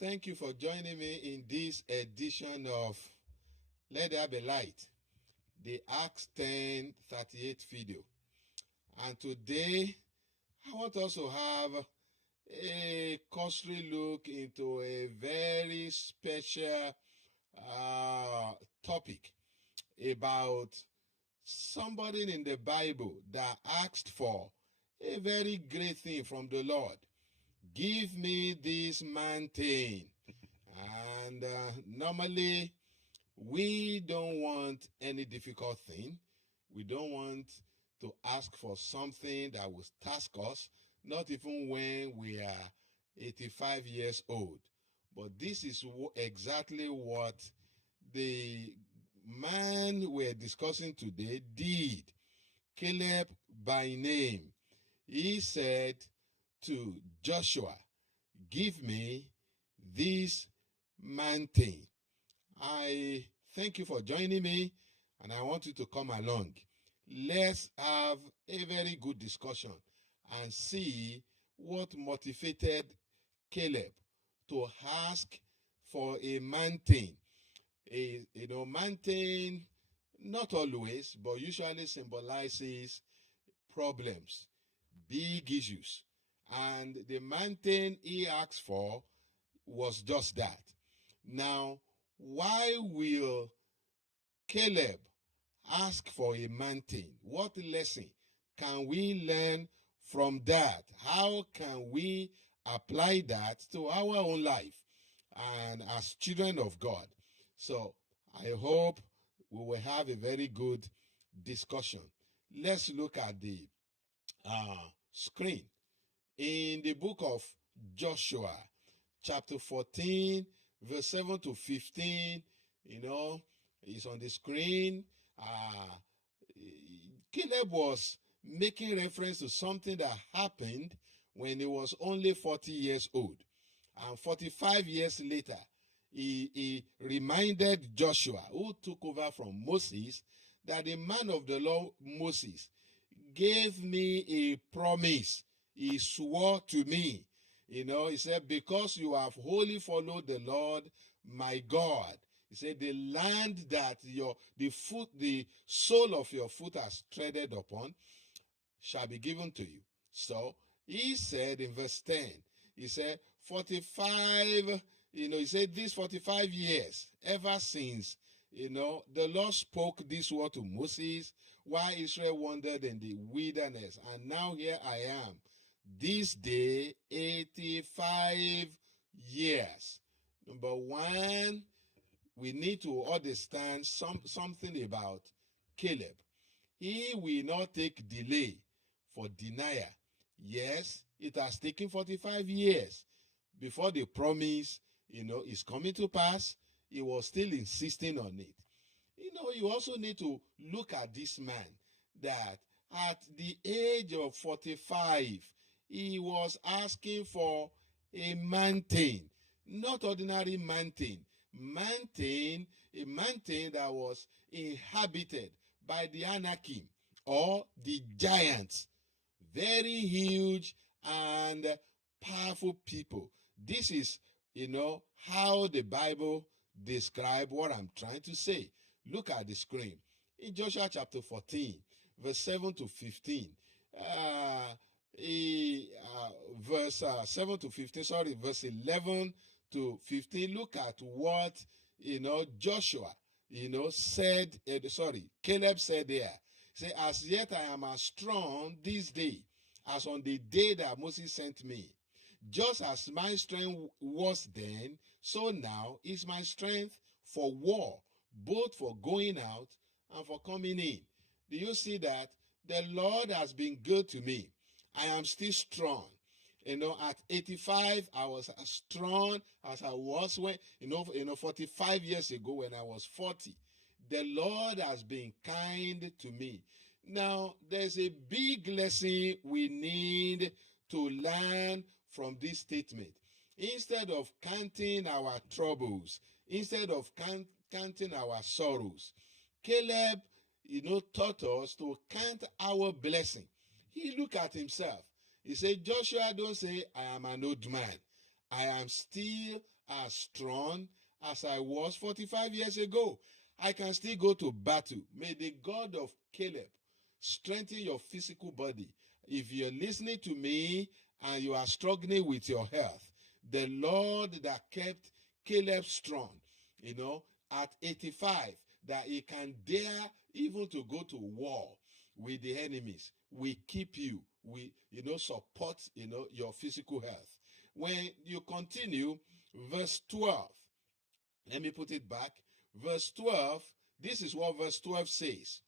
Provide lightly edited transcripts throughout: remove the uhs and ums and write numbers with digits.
Thank you for joining me in this edition of Let There Be Light, the Acts 10:38 video. And today, I want us to have a cursory look into a very special topic about somebody in the Bible that asked for a very great thing from the Lord. Give me this mountain. And normally, we don't want any difficult thing. We don't want to ask for something that will task us, not even when we are 85 years old. But this is exactly what the man we're discussing today did. Caleb by name. He said to Joshua, give me this mountain. I thank you for joining me, and I want you to come along. Let's have a very good discussion and see what motivated Caleb to ask for a mountain. Mountain not always, but usually symbolizes problems, big issues. And the mountain he asked for was just that. Now, why will Caleb ask for a mountain? What lesson can we learn from that? How can we apply that to our own life and as children of God? So I hope we will have a very good discussion. Let's look at the screen. In the book of Joshua, chapter 14, verse 7 to 15, it's on the screen. Caleb was making reference to something that happened when he was only 40 years old. And 45 years later, he reminded Joshua, who took over from Moses, that the man of the law, Moses, gave me a promise. He swore to me. He said, because you have wholly followed the Lord, my God. He said, the land that the sole of your foot has treaded upon shall be given to you. So he said in verse 10, he said, 45, he said, these 45 years, ever since, the Lord spoke this word to Moses while Israel wandered in the wilderness. And now here I am. This day, 85 years. Number one, we need to understand something about Caleb. He will not take delay for denial. Yes, it has taken 45 years before the promise, is coming to pass. He was still insisting on it. You also need to look at this man that at the age of 45, he was asking for a mountain, not ordinary mountain. A mountain that was inhabited by the Anakim or the giants. Very huge and powerful people. This is, how the Bible describes what I'm trying to say. Look at the screen. In Joshua chapter 14, verse 7 to 15, verse 7 to 15, verse 11 to 15, look at what, Joshua, Caleb said there. Say, as yet I am as strong this day as on the day that Moses sent me. Just as my strength was then, so now is my strength for war, both for going out and for coming in. Do you see that? The Lord has been good to me. I am still strong. At 85, I was as strong as I was when, 45 years ago when I was 40. The Lord has been kind to me. Now, there's a big lesson we need to learn from this statement. Instead of counting our troubles, instead of counting our sorrows, Caleb, taught us to count our blessing. He looked at himself. He said, Joshua, don't say, I am an old man. I am still as strong as I was 45 years ago. I can still go to battle. May the God of Caleb strengthen your physical body. If you're listening to me and you are struggling with your health, the Lord that kept Caleb strong, at 85, that he can dare even to go to war with the enemies, we keep you, we support your physical health. When you continue, verse 12, let me put it back. Verse 12, this is what verse 12 says.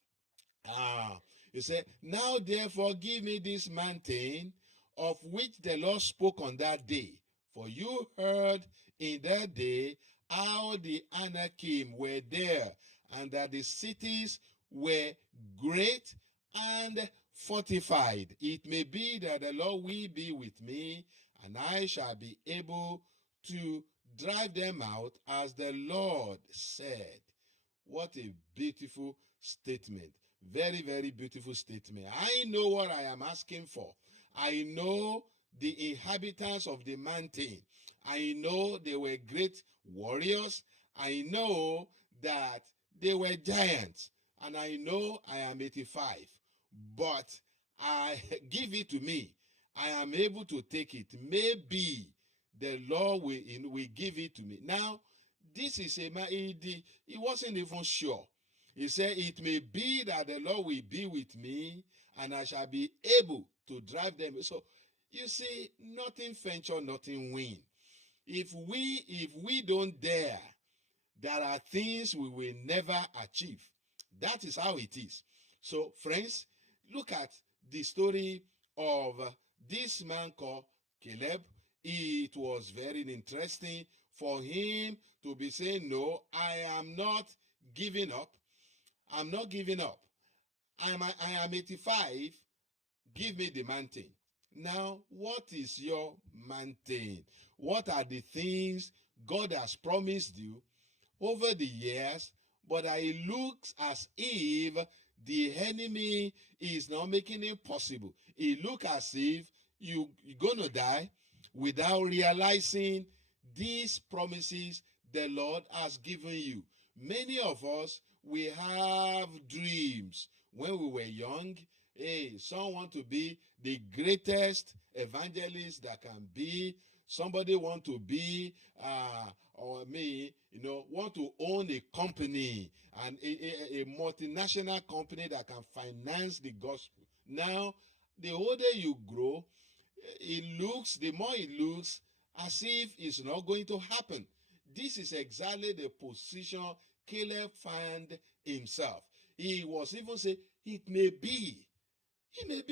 He said, now therefore give me this mountain of which the Lord spoke on that day. For you heard in that day how the Anakim were there, and that the cities were great and fortified. It may be that the Lord will be with me, and I shall be able to drive them out as the Lord said. What a beautiful statement. Very, very beautiful statement. I know what I am asking for. I know the inhabitants of the mountain. I know they were great warriors. I know that they were giants. And I know I am 85. But I give it to me. I am able to take it. Maybe the Lord will give it to me. Now, this is he wasn't even sure. He said, it may be that the Lord will be with me, and I shall be able to drive them. So, you see, nothing venture, nothing win. If we don't dare, there are things we will never achieve. That is how it is. So, friends, look at the story of this man called Caleb. It was very interesting for him to be saying, no, I am not giving up. I'm not giving up. I am 85. Give me the mountain. Now, what is your mountain? What are the things God has promised you over the years, but it looks as if the enemy is now making it possible? It looks as if you're going to die without realizing these promises the Lord has given you. Many of us, we have dreams when we were young. Hey, some want to be the greatest evangelist that can be. Somebody want to be, want to own a company, and a multinational company that can finance the gospel. Now, the older you grow, the more it looks as if it's not going to happen. This is exactly the position Caleb found himself. He was even saying, it may be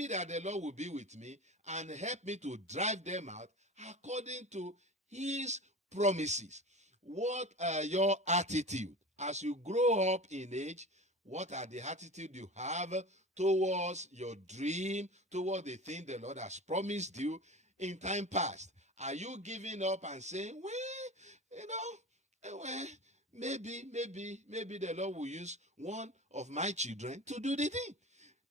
that the Lord will be with me and help me to drive them out according to his promises. What are your attitude? As you grow up in age, what are the attitude you have towards your dream, towards the thing the Lord has promised you in time past? Are you giving up and saying, maybe the Lord will use one of my children to do the thing?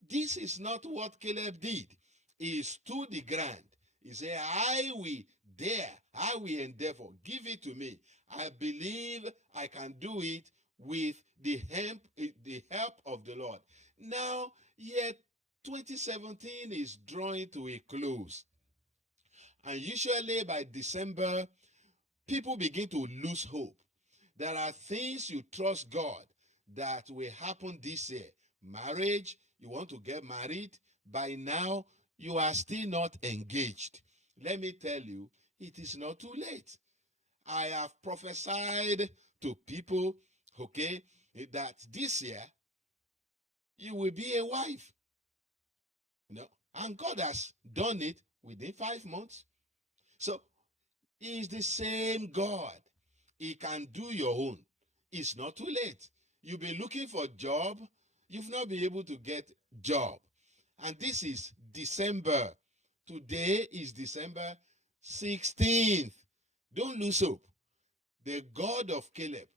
This is not what Caleb did. He stood the ground. He said, I will dare, I will endeavor. Give it to me. I believe I can do it with the help of the Lord. Now, yet 2017 is drawing to a close. And usually by December, people begin to lose hope. There are things you trust God that will happen this year. Marriage, you want to get married. By now, you are still not engaged. Let me tell you, it is not too late. I have prophesied to people, that this year, you will be a wife. And God has done it within 5 months. So, He is the same God. He can do your own. It's not too late. You've been looking for a job. You've not been able to get a job. And this is December. Today is December 16th. Don't lose hope. The God of Caleb,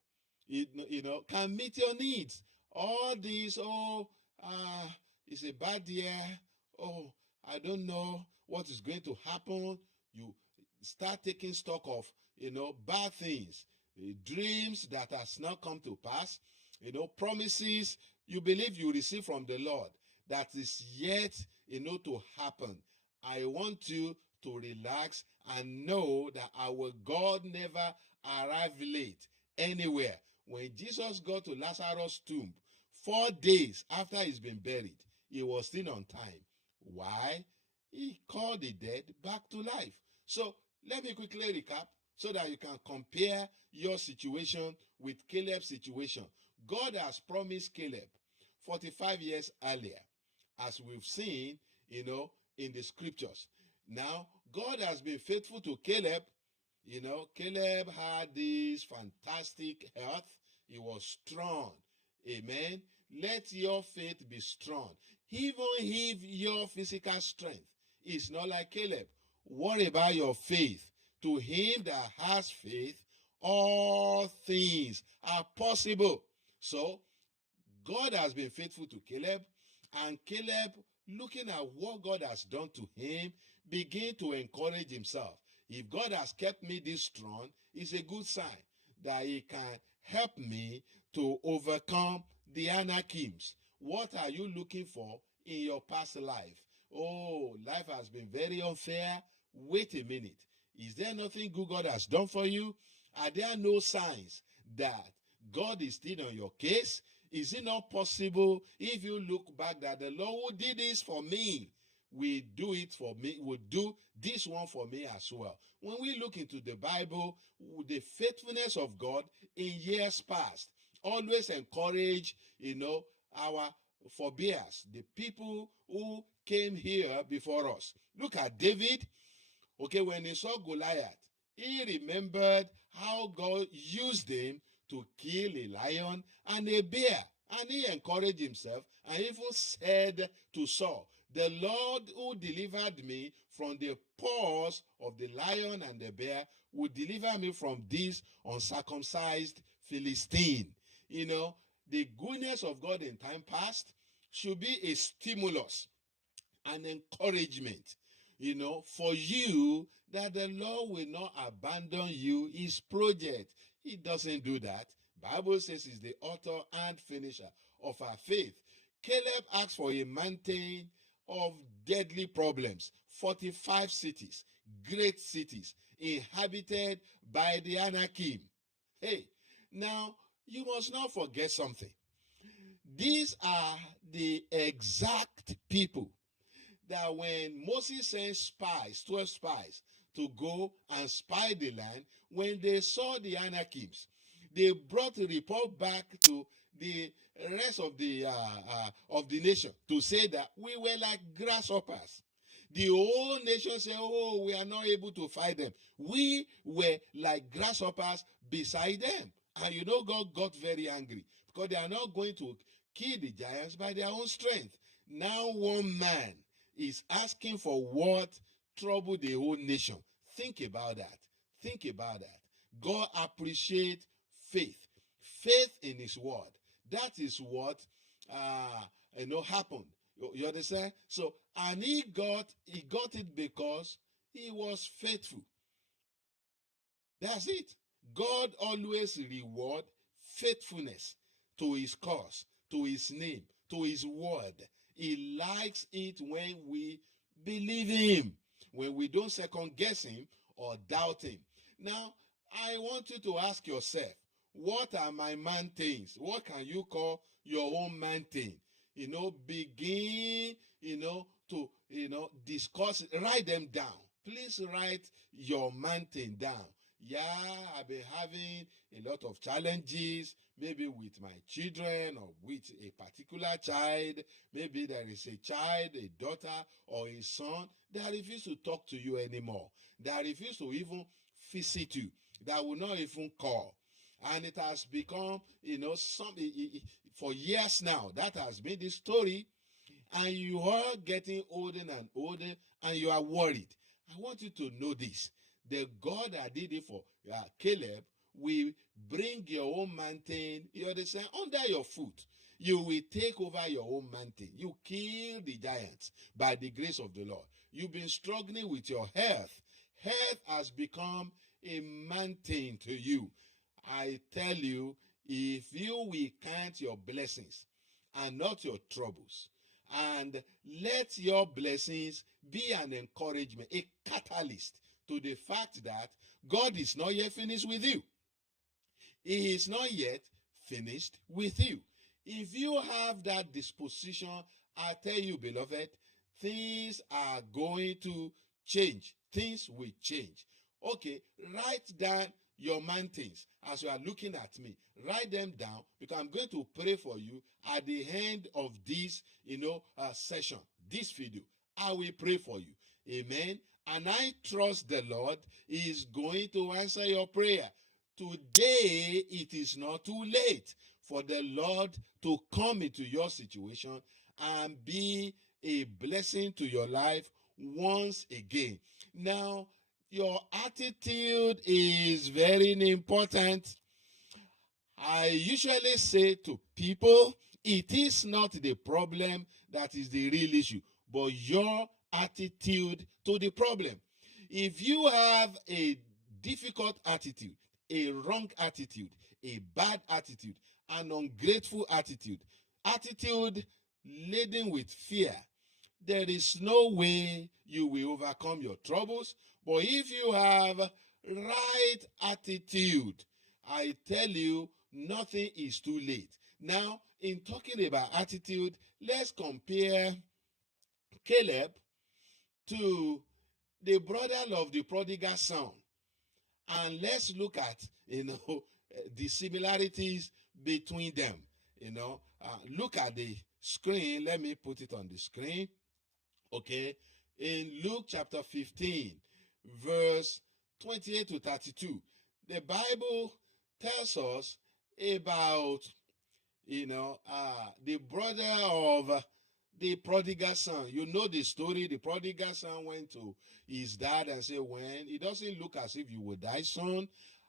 can meet your needs. All these, it's a bad year. I don't know what is going to happen. You start taking stock of bad things, dreams that has not come to pass, promises you believe you receive from the Lord that is yet, to happen. I want you to relax and know that our God never arrived late anywhere. When Jesus got to Lazarus' tomb, 4 days after he's been buried, he was still on time. Why? He called the dead back to life. So let me quickly recap so that you can compare your situation with Caleb's situation. God has promised Caleb 45 years earlier, as we've seen, in the scriptures. Now, God has been faithful to Caleb. Caleb had this fantastic health. He was strong. Amen. Let your faith be strong. Even if your physical strength is not like Caleb, worry about your faith. To him that has faith, all things are possible. So, God has been faithful to Caleb, and Caleb, looking at what God has done to him, began to encourage himself. If God has kept me this strong, it's a good sign that he can help me to overcome the Anakims. What are you looking for in your past life? Oh, life has been very unfair. Wait a minute. Is there nothing good God has done for you? Are there no signs that God is still on your case? Is it not possible, if you look back, that the Lord who did this for me will do it for me, will do this one for me as well? When we look into the Bible, the faithfulness of God in years past always encourage, our forebears, the people who came here before us. Look at David. Okay, when he saw Goliath, he remembered how God used him to kill a lion and a bear. And he encouraged himself and even said to Saul, the Lord who delivered me from the paws of the lion and the bear will deliver me from this uncircumcised Philistine. The goodness of God in time past should be a stimulus, an encouragement, for you, that the Lord will not abandon you, his project. He doesn't do that. Bible says he's the author and finisher of our faith. Caleb asked for a mountain of deadly problems, 45 cities, great cities, inhabited by the Anakim. Hey, now, you must not forget something. These are the exact people that when Moses sent spies, 12 spies, to go and spy the land, when they saw the Anakims, they brought a report back to the rest of the nation to say that we were like grasshoppers. The whole nation said, oh, we are not able to fight them. We were like grasshoppers beside them. And God got very angry because they are not going to kill the giants by their own strength. Now one man is asking for what troubled the whole nation. Think about that. Think about that. God appreciates faith. Faith in his word. That is what happened. You understand? So, and he got it because he was faithful. That's it. God always reward faithfulness to his cause, to his name, to his word. He likes it when we believe him, when we don't second guess him or doubt him. Now, I want you to ask yourself, what are my mountains? What can you call your own mountain? Begin, to, discuss, write them down. Please write your mountain down. Yeah, I've been having a lot of challenges, maybe with my children or with a particular child. Maybe there is a child, a daughter or a son that refuses to talk to you anymore, that refuses to even visit you, that will not even call. And it has become, for years now, that has been the story. And you are getting older and older and you are worried. I want you to know this. The God that did it for Caleb will bring your own mountain, you understand, under your foot. You will take over your own mountain. You kill the giants by the grace of the Lord. You've been struggling with your health. Health has become a mountain to you. I tell you, if you will count your blessings and not your troubles, and let your blessings be an encouragement, a catalyst to the fact that God is not yet finished with you. He is not yet finished with you. If you have that disposition, I tell you, beloved, things are going to change. Things will change. Okay, write down your mountains as you are looking at me. Write them down, because I'm going to pray for you at the end of this, session, this video. I will pray for you. Amen. And I trust the Lord is going to answer your prayer. Today, it is not too late for the Lord to come into your situation and be a blessing to your life once again. Now, your attitude is very important. I usually say to people, it is not the problem that is the real issue, but your attitude to the problem. If you have a difficult attitude, a wrong attitude, a bad attitude, an ungrateful attitude laden with fear, there is no way you will overcome your troubles. But if you have right attitude, I tell you, nothing is too late. Now, in talking about attitude, let's compare Caleb to the brother of the prodigal son. And let's look at, the similarities between them. Look at the screen. Let me put it on the screen. Okay. In Luke chapter 15, verse 28 to 32, the Bible tells us about, the brother of the prodigal son. You know the story. The prodigal son went to his dad and said, when it doesn't look as if you will die soon,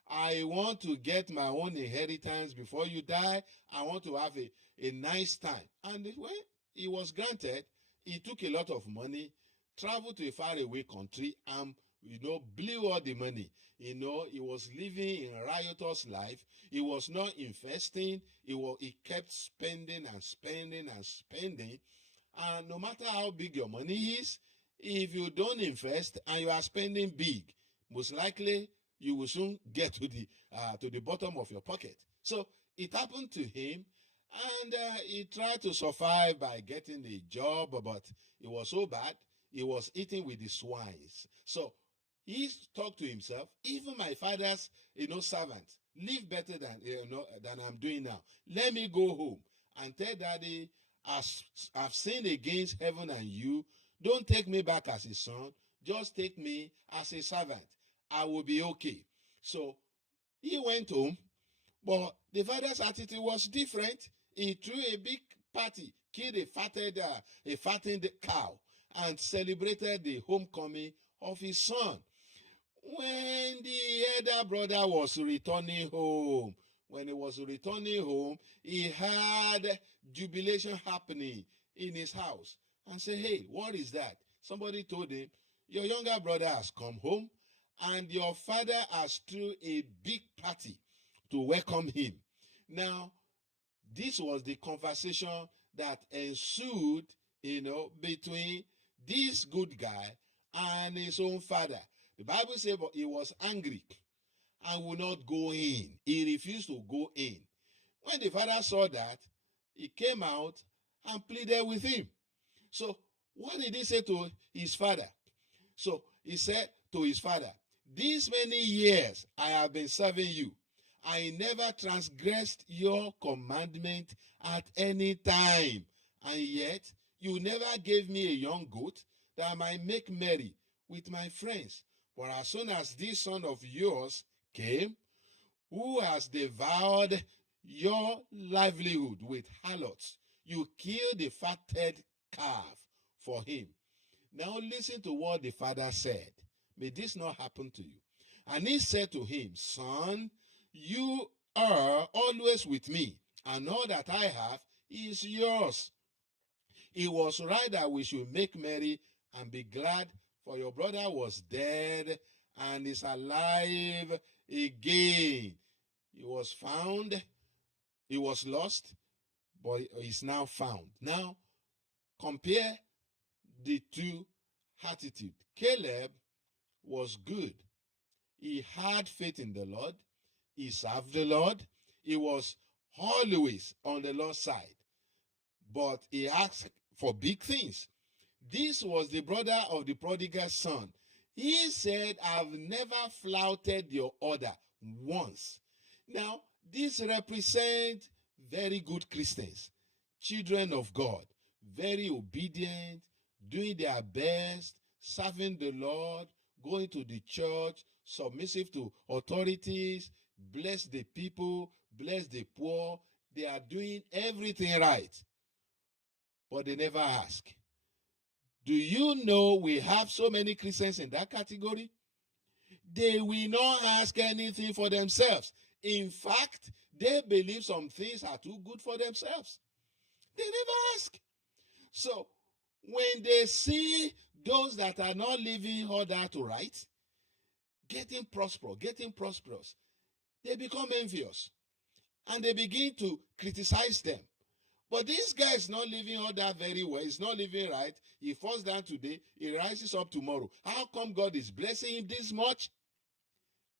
I want to get my own inheritance before you die. I want to have a nice time. And when he was granted, he took a lot of money, traveled to a faraway country, and blew all the money. He was living in riotous life. He was not investing. He kept spending and spending and spending. And no matter how big your money is, if you don't invest and you are spending big, most likely you will soon get to the bottom of your pocket. So it happened to him, and he tried to survive by getting a job, but it was so bad, he was eating with the swines. So he talked to himself, even my father's servant live better than I'm doing now. Let me go home and tell daddy, I've sinned against heaven and you. Don't take me back as a son, just take me as a servant. I will be okay. So he went home, but the father's attitude was different. He threw a big party, killed a fattened cow, and celebrated the homecoming of his son. When the elder brother was returning home, he had jubilation happening in his house and said, hey, what is that? Somebody told him, your younger brother has come home and your father has threw a big party to welcome him. Now, this was the conversation that ensued, between this good guy and his own father. The Bible says, but he was angry and would not go in. He refused to go in. When the father saw that, he came out and pleaded with him. So, what did he say to his father? So, he said to his father, these many years I have been serving you. I never transgressed your commandment at any time. And yet, you never gave me a young goat that I might make merry with my friends. For as soon as this son of yours came, who has devoured your livelihood with harlots, you killed the fatted calf for him. Now listen to what the father said. May this not happen to you. And he said to him, son, you are always with me, and all that I have is yours. It was right that we should make merry and be glad, for your brother was dead and is alive again. He was found, he was lost, but is now found. Now, compare the two attitudes. Caleb was good. He had faith in the Lord. He served the Lord. He was always on the Lord's side. But he asked for big things. This was the brother of the prodigal son. He said, I've never flouted your order once. Now, this represents very good Christians, children of God, very obedient, doing their best, serving the Lord, going to the church, submissive to authorities, bless the people, bless the poor. They are doing everything right. But they never ask. Do you know we have so many Christians in that category? They will not ask anything for themselves. In fact, they believe some things are too good for themselves. They never ask. So, when they see those that are not living order to right, getting prosperous, they become envious. And they begin to criticize them. But this guy is not living order very well. He's not living right. He falls down today. He rises up tomorrow. How come God is blessing him this much?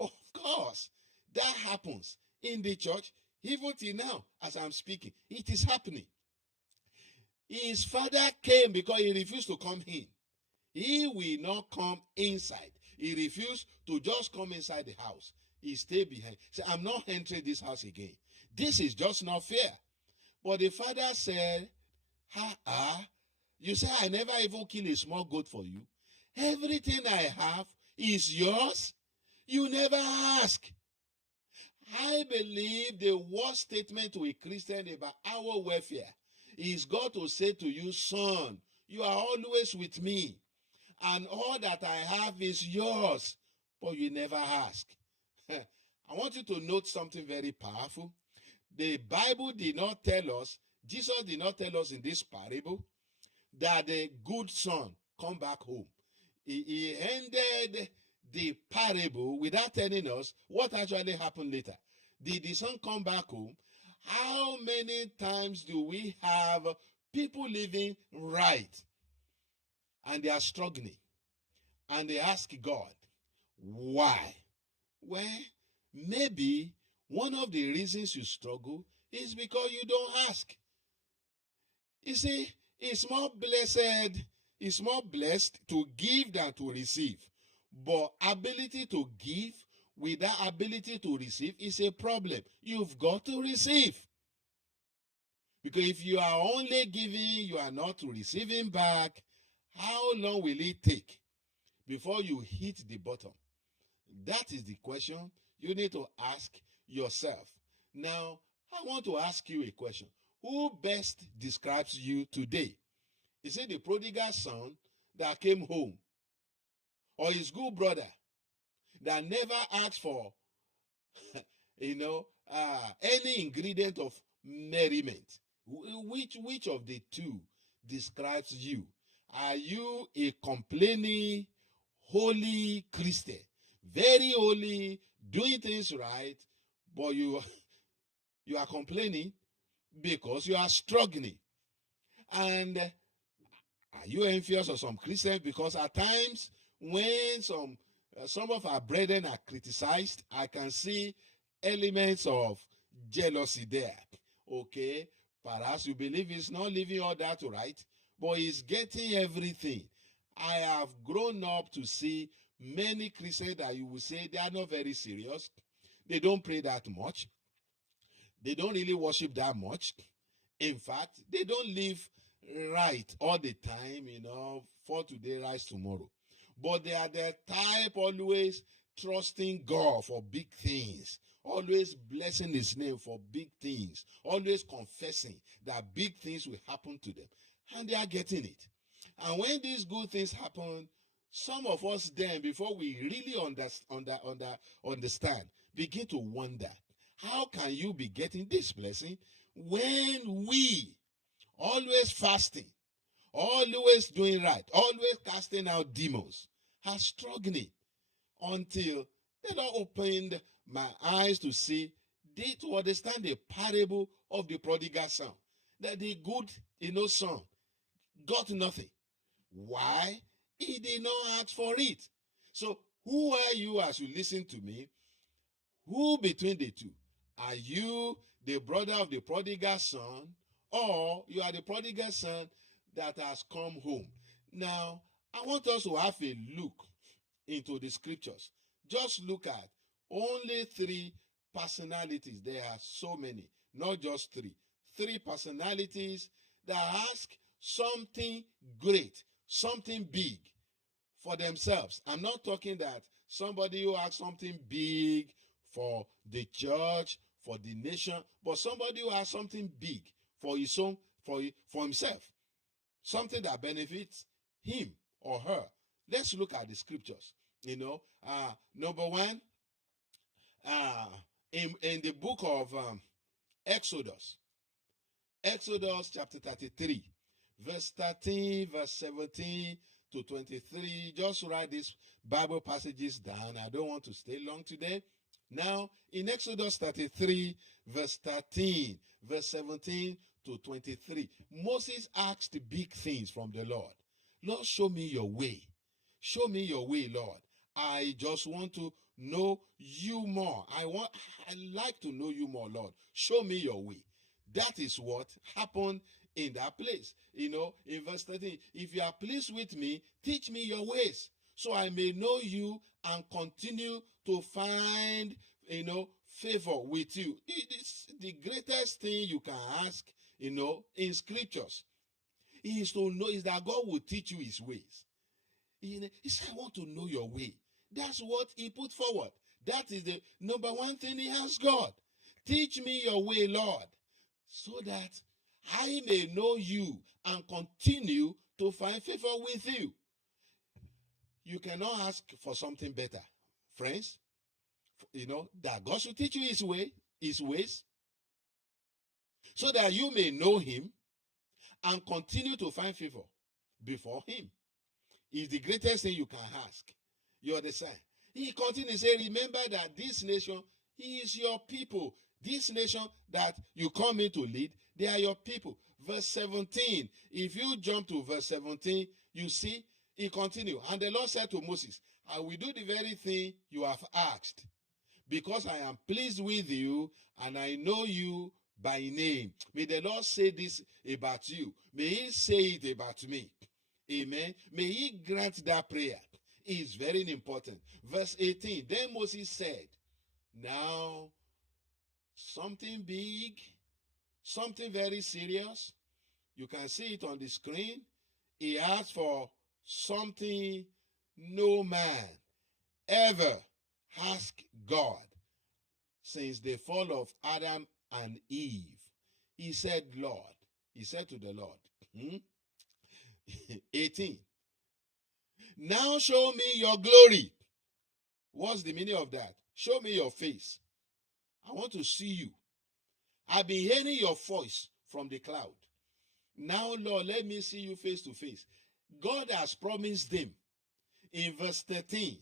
Of course, that happens in the church. Even till now, as I'm speaking, it is happening. His father came because he refused to come in. He will not come inside. He refused to just come inside the house. He stayed behind. He said, I'm not entering this house again. This is just not fair. But the father said, you say I never even kill a small goat for you. Everything I have is yours. You never ask. I believe the worst statement to a Christian about our welfare is God to say to you, son, you are always with me, and all that I have is yours, but you never ask. I want you to note something very powerful. The Bible did not tell us, Jesus did not tell us in this parable that the good son come back home. He ended the parable without telling us what actually happened later. Did the son come back home? How many times do we have people living right and they are struggling and they ask God, why? Well, maybe one of the reasons you struggle is because you don't ask. You see, it's more blessed to give than to receive. But ability to give without ability to receive is a problem. You've got to receive. Because if you are only giving, you are not receiving back, how long will it take before you hit the bottom? That is the question you need to ask yourself. Now, I want to ask you a question. Who best describes you today? Is it the prodigal son that came home? Or his good brother that never asked for, any ingredient of merriment? Which of the two describes you? Are you a complaining, holy Christian? Very holy, doing things right, but you are complaining because you are struggling. And are you envious of some Christians? Because at times when some of our brethren are criticized, I can see elements of jealousy there. Okay, perhaps you believe he's not living all that right, but he's getting everything. I have grown up to see many Christians that you will say they are not very serious. They don't pray that much. They don't really worship that much. In fact, they don't live right all the time, for today, rise tomorrow. But they are the type always trusting God for big things, always blessing his name for big things, always confessing that big things will happen to them. And they are getting it. And when these good things happen, some of us then, before we really understand, begin to wonder, how can you be getting this blessing when we always fasting, always doing right, always casting out demons, are struggling? until the Lord opened my eyes to see, to understand the parable of the prodigal son. That the good, son got nothing. Why? He did not ask for it. So who are you as you listen to me? Who between the two? Are you the brother of the prodigal son, or you are the prodigal son that has come home? Now, I want us to have a look into the scriptures. Just look at only 3 personalities. There are so many, not just 3. 3 personalities that ask something great, something big for themselves. I'm not talking that somebody who asks something big for the church, for the nation, but somebody who has something big for his own, for himself, something that benefits him or her. Let's look at the scriptures. Number one, in the book of Exodus chapter 33, verse 13, verse 17 to 23. Just write these Bible passages down. I don't want to stay long today. Now, in Exodus 33, verse 13, verse 17 to 23, Moses asked big things from the Lord. Lord, show me your way. Show me your way, Lord. I just want to know you more. I like to know you more, Lord. Show me your way. That is what happened in that place. In verse 13, if you are pleased with me, teach me your ways, so I may know you and continue to find, favor with you. It's the greatest thing you can ask, in scriptures. Is to know is that God will teach you his ways. He said, I want to know your way. That's what he put forward. That is the number one thing he asked God. Teach me your way, Lord, so that I may know you and continue to find favor with you. You cannot ask for something better, friends. That God should teach you his ways, so that you may know him and continue to find favor before him. Is the greatest thing you can ask. You understand? He continues to say, remember that this nation is your people. This nation that you come in to lead, they are your people. Verse 17. If you jump to verse 17, you see, he continues. And the Lord said to Moses, I will do the very thing you have asked, because I am pleased with you and I know you by name. May the Lord say this about you. May he say it about me. Amen. May he grant that prayer. It is very important. Verse 18. Then Moses said, now, something big, something very serious. You can see it on the screen. He asked for something no man ever asked God since the fall of Adam and Eve. He said to the Lord, 18. Now show me your glory. What's the meaning of that? Show me your face. I want to see you. I've been hearing your voice from the cloud. Now, Lord, let me see you face to face. God has promised them in verse 13.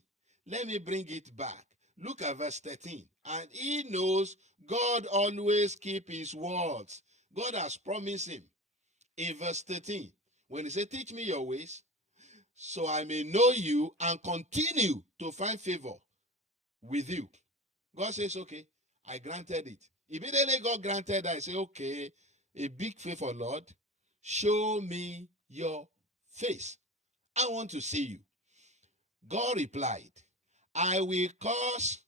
Let me bring it back. Look at verse 13. And he knows God always keeps his words. God has promised him in verse 13. When he said, teach me your ways, so I may know you and continue to find favor with you. God says, okay, I granted it. Immediately God granted that. I say, okay, a big favor, Lord. Show me your face. I want to see you. God replied, I will cause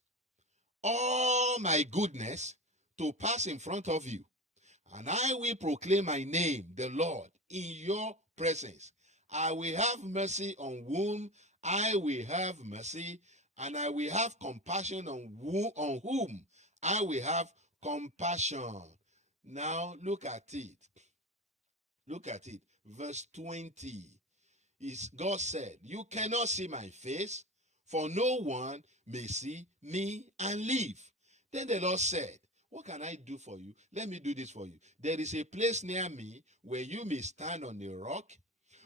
all my goodness to pass in front of you, and I will proclaim my name, the Lord, in your presence. I will have mercy on whom I will have mercy, and I will have compassion on whom I will have compassion. Now look at it. Look at it. Verse 20. God said, you cannot see my face, for no one may see me and live. Then the Lord said, what can I do for you? Let me do this for you. There is a place near me where you may stand on a rock.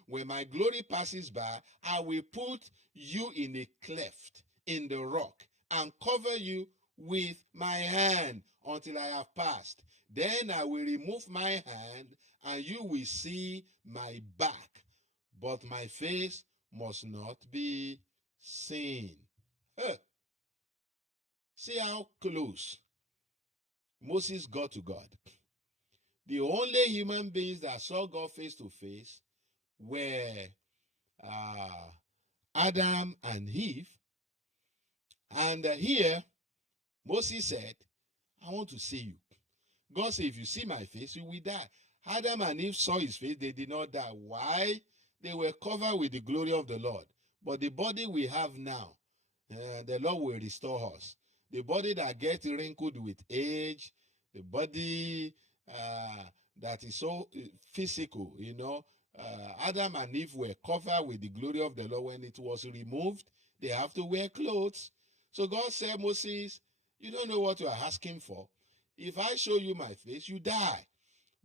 When my glory passes by, I will put you in a cleft in the rock and cover you with my hand until I have passed. Then I will remove my hand and you will see my back, but my face must not be seen. Huh. See how close Moses got to God. The only human beings that saw God face to face were Adam and Eve. And here, Moses said, I want to see you. God said, if you see my face, you will die. Adam and Eve saw his face, they did not die. Why? They were covered with the glory of the Lord. But the body we have now, the Lord will restore us. The body that gets wrinkled with age, the body that is so physical, Adam and Eve were covered with the glory of the Lord. When it was removed, they have to wear clothes. So God said, Moses, you don't know what you are asking for. If I show you my face, you die.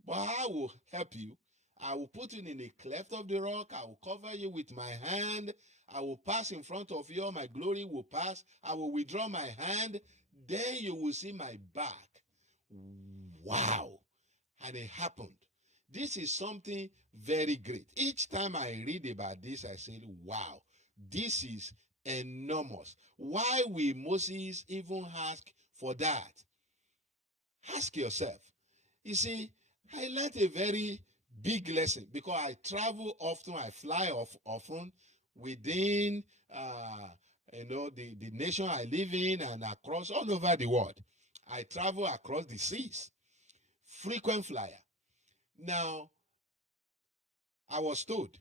But I will help you. I will put you in a cleft of the rock. I will cover you with my hand. I will pass in front of you. My glory will pass. I will withdraw my hand. Then you will see my back. Wow. And it happened. This is something very great. Each time I read about this, I say, wow, this is enormous. Why will Moses even ask for that? Ask yourself. You see, I learned a very big lesson because I travel often, I fly often within the nation I live in and across all over the world. I travel across the seas. Frequent flyer. Now, I was told,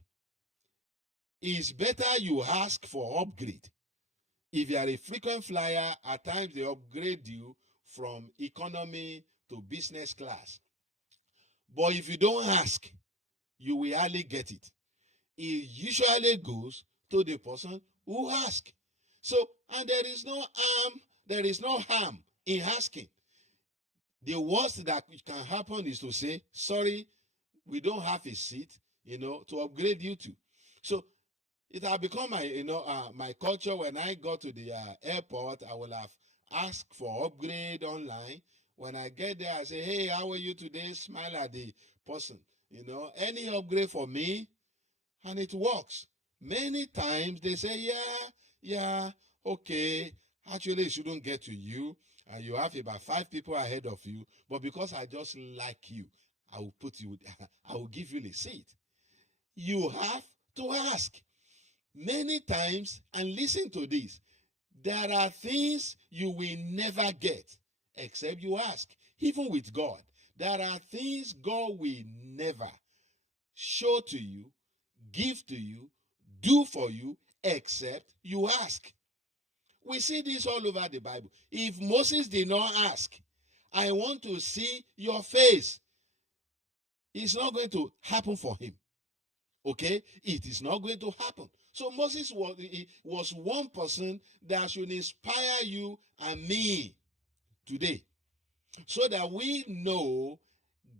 it's better you ask for upgrade. If you are a frequent flyer, at times they upgrade you from economy to business class. But if you don't ask, you will hardly get it. It usually goes to the person who asks. So, and there is no harm in asking. The worst that can happen is to say, sorry, we don't have a seat, to upgrade you to. So it has become my culture. When I go to the airport, I will have asked for upgrade online. When I get there, I say, hey, how are you today? Smile at the person. Any upgrade for me? And it works. Many times they say, yeah, okay. Actually, it shouldn't get to you. And you have about 5 people ahead of you. But because I just like you, I will give you the seat. You have to ask. Many times, and listen to this, there are things you will never get except you ask. Even with God, there are things God will never show to you, give to you, do for you, except you ask. We see this all over the Bible. If Moses did not ask, I want to see your face, it's not going to happen for him. Okay? It is not going to happen. So Moses was one person that should inspire you and me today, so that we know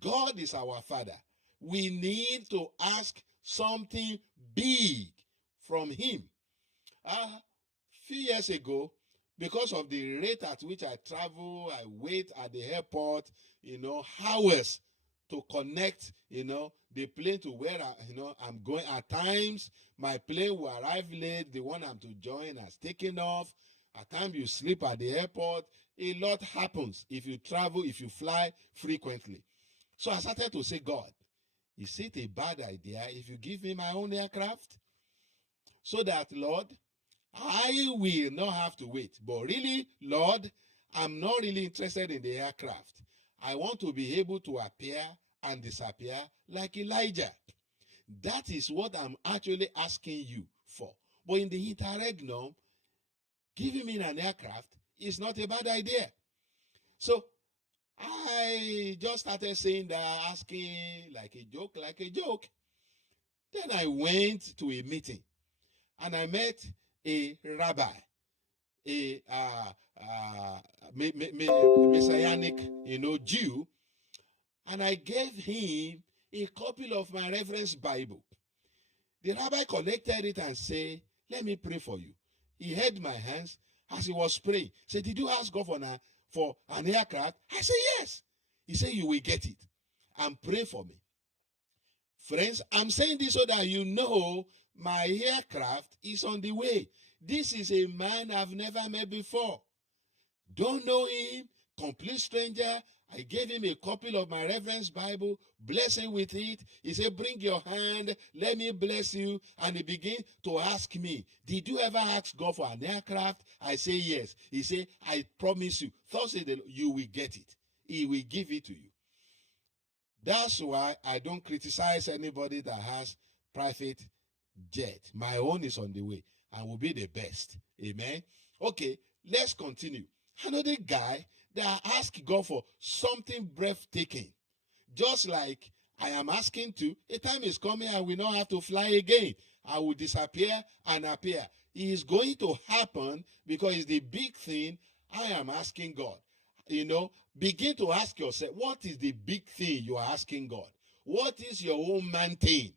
God is our Father. We need to ask something big from him. A few years ago, because of the rate at which I travel, I wait at the airport, hours to connect, the plane to where I'm going. At times, my plane will arrive late. The one I'm to join has taken off. At times, you sleep at the airport. A lot happens if you travel, if you fly frequently. So I started to say, God, is it a bad idea if you give me my own aircraft? So that, Lord, I will not have to wait. But really, Lord, I'm not really interested in the aircraft. I want to be able to appear and disappear like Elijah. That is what I'm actually asking you for. But in the interregnum, giving me an aircraft is not a bad idea. So I just started saying that, asking like a joke. Then I went to a meeting and I met a rabbi, a messianic, Jew, and I gave him a copy of my reference Bible. The rabbi collected it and said, let me pray for you. He held my hands as he was praying. He said, did you ask God for an aircraft? I said, yes. He said, you will get it. And pray for me. Friends, I'm saying this so that you know my aircraft is on the way. This is a man I've never met before. Don't know him, complete stranger. I gave him a copy of my reference Bible, bless him with it. He said, bring your hand, let me bless you. And he began to ask me, did you ever ask God for an aircraft? I say, yes. He said, I promise you, Thursday you will get it. He will give it to you. That's why I don't criticize anybody that has private jet. My own is on the way and will be the best. Amen. Okay, let's continue. Another guy that asked God for something breathtaking. Just like I am asking to, a time is coming I will not have to fly again. I will disappear and appear. It is going to happen because it's the big thing I am asking God. Begin to ask yourself, what is the big thing you are asking God? What is your own man thing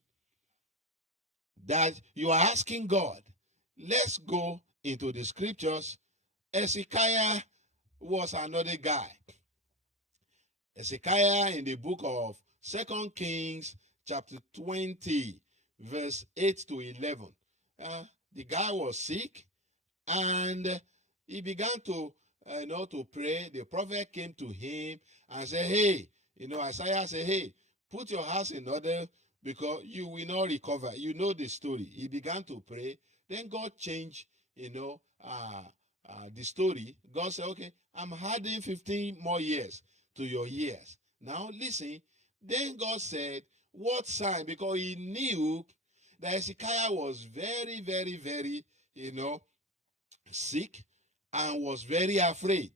that you are asking God? Let's go into the scriptures. Hezekiah was another guy. Hezekiah in the book of 2 Kings chapter 20 verse 8 to 11. The guy was sick and he began to pray. The prophet came to him and said, hey, Isaiah said, hey, put your house in order because you will not recover. You know the story. He began to pray. Then God changed, the story. God said, okay, I'm adding 15 more years to your years. Now listen. Then God said, what sign? Because he knew that Hezekiah was very, very, very, sick and was very afraid.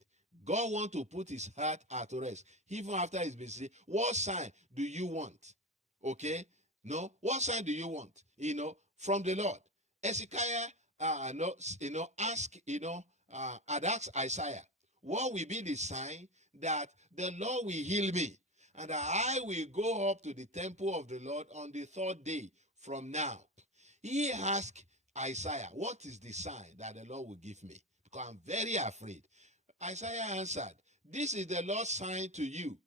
God wants to put his heart at rest. Even after he's been sick, what sign do you want? Okay? No? What sign do you want? From the Lord. Hezekiah, had asked Isaiah, what will be the sign that the Lord will heal me and that I will go up to the temple of the Lord on the third day from now? He asked Isaiah, what is the sign that the Lord will give me? Because I'm very afraid. Isaiah answered, this is the Lord's sign to you,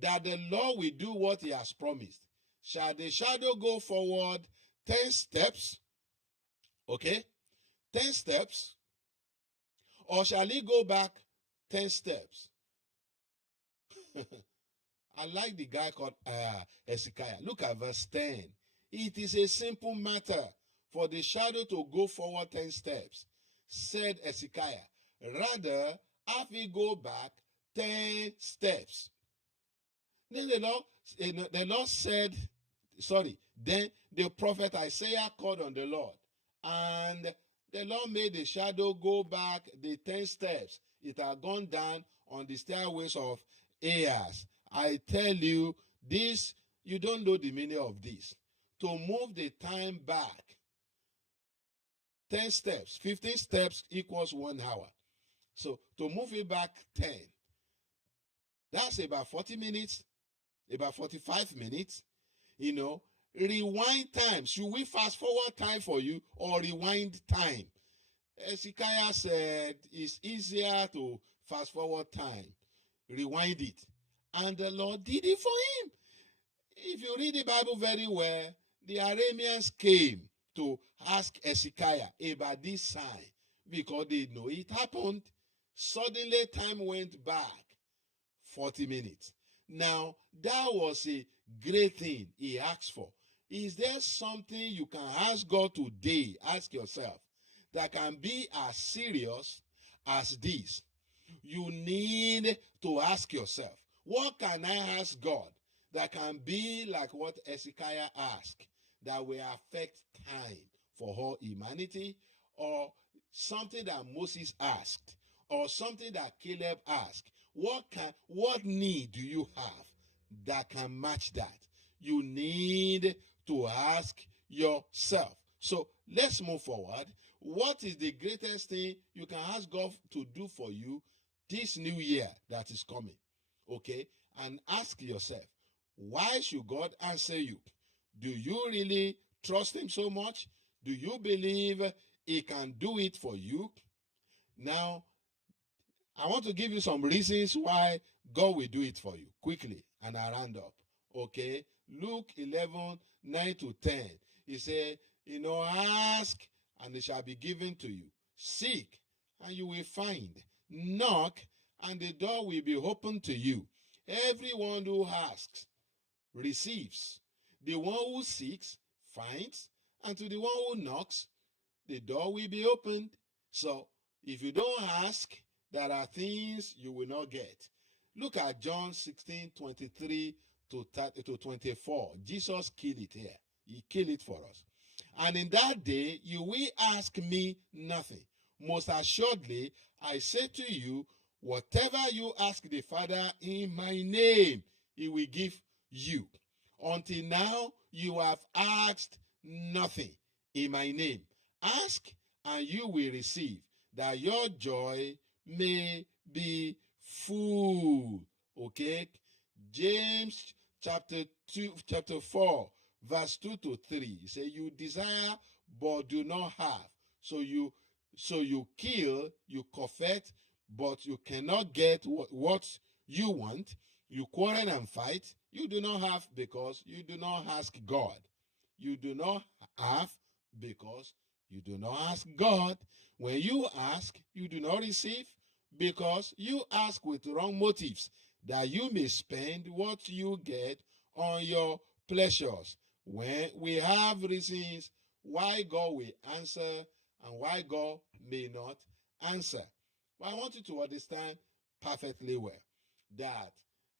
that the Lord will do what he has promised. Shall the shadow go forward 10 steps? Okay? 10 steps. Or shall he go back 10 steps? I like the guy called Hezekiah. Look at verse 10. It is a simple matter for the shadow to go forward 10 steps, said Hezekiah. Rather, have he go back 10 steps. Then the Lord said, then the prophet Isaiah called on the Lord, and the Lord made the shadow go back the 10 steps. It had gone down on the stairways of Ahaz. I tell you this, you don't know the meaning of this. To move the time back 10 steps, 15 steps equals 1 hour. So to move it back 10, that's about 40 minutes, about 45 minutes. Rewind time. Should we fast forward time for you or rewind time? Hezekiah said it's easier to fast forward time. Rewind it. And the Lord did it for him. If you read the Bible very well, the Arameans came to ask Hezekiah about this sign because they know it happened. Suddenly time went back 40 minutes. Now, that was a great thing he asked for. Is there something you can ask God today? Ask yourself. That can be as serious as this. You need to ask yourself, what can I ask God that can be like what Hezekiah asked, that will affect time for all humanity, or something that Moses asked, or something that Caleb asked? What need do you have that can match that? You need to ask yourself. So let's move forward. What is the greatest thing you can ask God to do for you this new year that is coming? Okay? And ask yourself, why should God answer you? Do you really trust him so much? Do you believe he can do it for you. Now, I want to give you some reasons why God will do it for you quickly, and I round up. Okay? Luke 11:9-10. He said, ask and it shall be given to you. Seek and you will find. Knock and the door will be opened to you. Everyone who asks receives. The one who seeks finds. And to the one who knocks, the door will be opened. So if you don't ask, there are things you will not get. Look at John 16:23-24. Jesus killed it here. He killed it for us. And in that day you will ask me nothing. Most assuredly, I say to you, whatever you ask the Father in my name, he will give you. Until now, you have asked nothing in my name. Ask and you will receive, that your joy may be full. Okay? James chapter 4, verse 2-3. He says, you desire but do not have. So you kill, you covet, but you cannot get what you want. You quarrel and fight. You do not have because you do not ask God. You do not have because you do not ask God. When you ask, you do not receive because you ask with wrong motives, that you may spend what you get on your pleasures. When we have reasons why God will answer and why God may not answer. But I want you to understand perfectly well that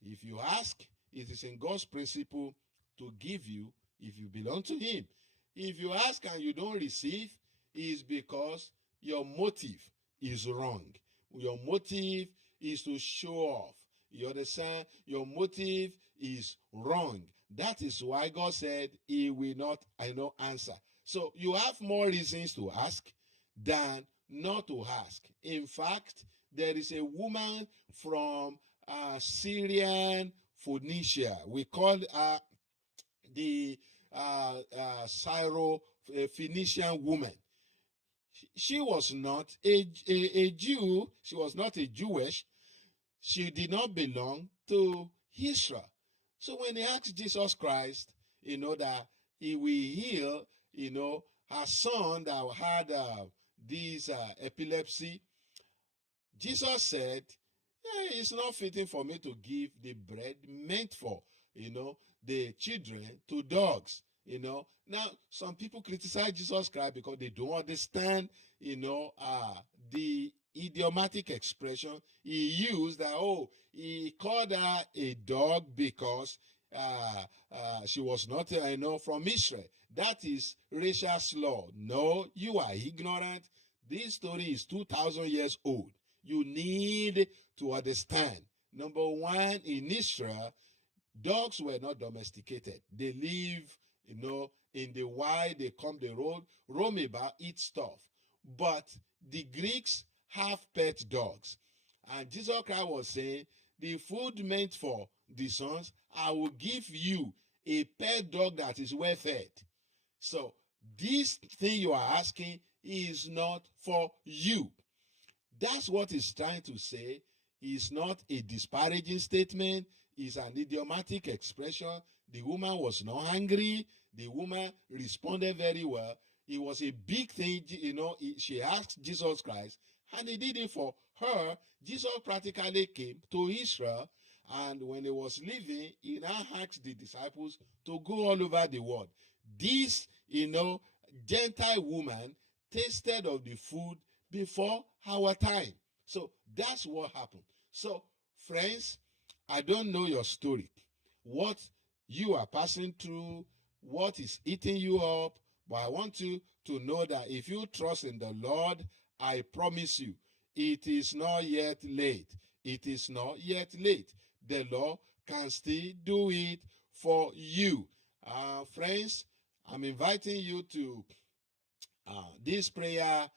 if you ask, it is in God's principle to give you if you belong to him. If you ask and you don't receive, it is because your motive is wrong. Your motive is to show off. You understand? Your motive is wrong. That is why God said he will not, answer. So you have more reasons to ask than not to ask. In fact, there is a woman from Syrian Phoenicia. We call her the Syro-Phoenician woman. She was not a Jew. She was not a Jewish. She did not belong to Israel. So when he asked Jesus Christ, that he will heal, her son that had this epilepsy, Jesus said, it's not fitting for me to give the bread meant for, the children to dogs. Now some people criticize Jesus Christ because they don't understand, the idiomatic expression he used, that he called her a dog because she was not from Israel. That is racial slur. No, you are ignorant. This story is 2,000 years old. You need to understand. Number one, in Israel, dogs were not domesticated. They live, in the wild. They come, they roam about, eat stuff. But the Greeks have pet dogs. And Jesus Christ was saying, the food meant for the sons, I will give you a pet dog that is well fed. So this thing you are asking is not for you. That's what he's trying to say. It's not a disparaging statement. It's an idiomatic expression. The woman was not angry. The woman responded very well. It was a big thing, she asked Jesus Christ, and he did it for her. Jesus practically came to Israel, and when he was leaving, he now asked the disciples to go all over the world. This, Gentile woman tasted of the food before our time. So that's what happened. So, friends, I don't know your story, what you are passing through, what is eating you up, but I want you to know that if you trust in the Lord, I promise you, it is not yet late. It is not yet late. The Lord can still do it for you. Friends, I'm inviting you to this prayer,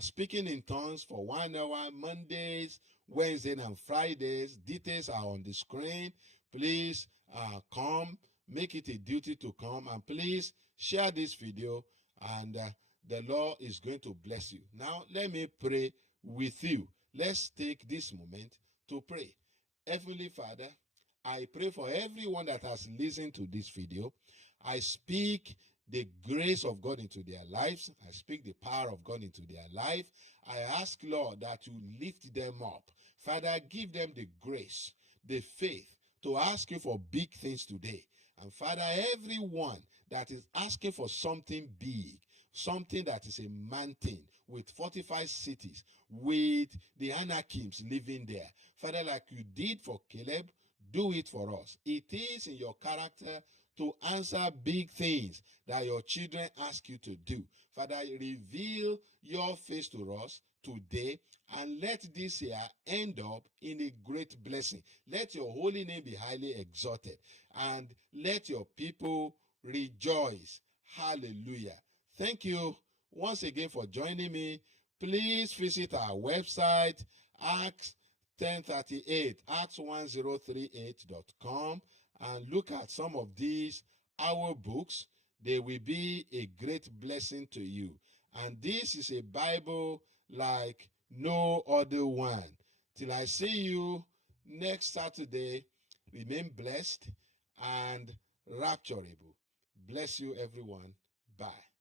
speaking in tongues for 1 hour, Mondays, Wednesdays, and Fridays. Details are on the screen. Please come. Make it a duty to come. And please share this video and the Lord is going to bless you. Now, let me pray with you. Let's take this moment to pray. Heavenly Father, I pray for everyone that has listened to this video. I speak the grace of God into their lives. I speak the power of God into their life. I ask, Lord, that you lift them up. Father, give them the grace, the faith to ask you for big things today. And Father, everyone that is asking for something big, something that is a mountain with fortified cities, with the Anakims living there, Father, like you did for Caleb, do it for us. It is in your character to answer big things that your children ask you to do. Father, reveal your face to us today, and let this year end up in a great blessing. Let your holy name be highly exalted, and let your people rejoice. Hallelujah. Thank you once again for joining me. Please visit our website, Acts 1038, acts1038.com, and look at some of these our books. They will be a great blessing to you. And this is a Bible like no other one. Till I see you next Saturday, remain blessed and rapturable. Bless you, everyone. Bye.